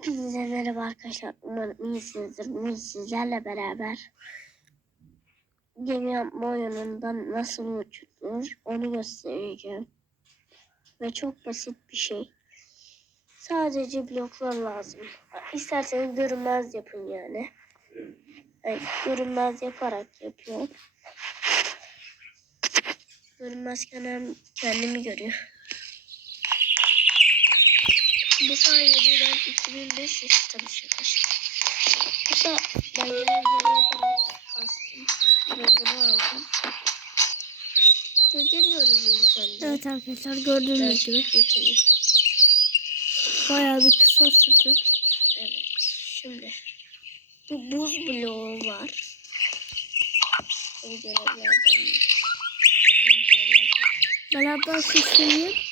Hepinize merhaba arkadaşlar. Umarım iyisinizdir. Bugün sizlerle beraber gemi yapma oyunundan nasıl uçulur onu göstereceğim. Ve çok basit bir şey. Sadece bloklar lazım. İsterseniz görünmez yapın yani. Evet, görünmez yaparak yapıyorum. Görünmezken hem kendimi görüyor. Bu sayede ben 2500 tabii şaka. Bu sayede ben kastım. Ve bunu aldım. Ve geliyoruz önce. Evet arkadaşlar gördüğünüz gibi geçelim. bayağı bir kısa sürdü. Evet. Şimdi bu buz bloğu var. Ben hatta süsleyeyim.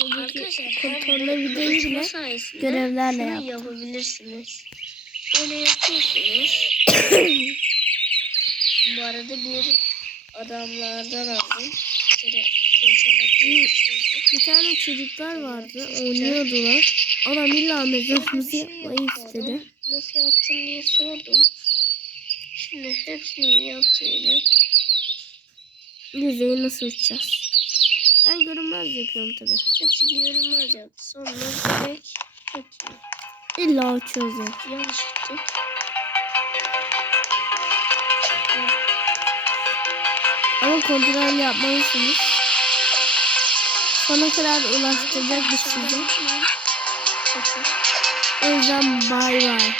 Arkadaşlar kontrollü videoyu bile görevlerle yapabilirsiniz. Böyle yapıyorsunuz. Bu arada bir adamlardan aldım. Bir kere konuşarak bir tane çocuklar vardı oynuyordular. Adam illa mezarımızı yapmayı istedi. Nasıl yaptın diye sordum. Şimdi hepsini yaptığını Yüzeyi nasıl uçacağız? Ben görünmez yapıyorum tabi. hepsini görünmez yaptı. Sonra direkt hepsini İlla uçuyoruz yani. yanlış gitti. Ama kontrol yapmalısınız. Sona kadar ulaştıracak bir. Bakın. O yüzden bay bay.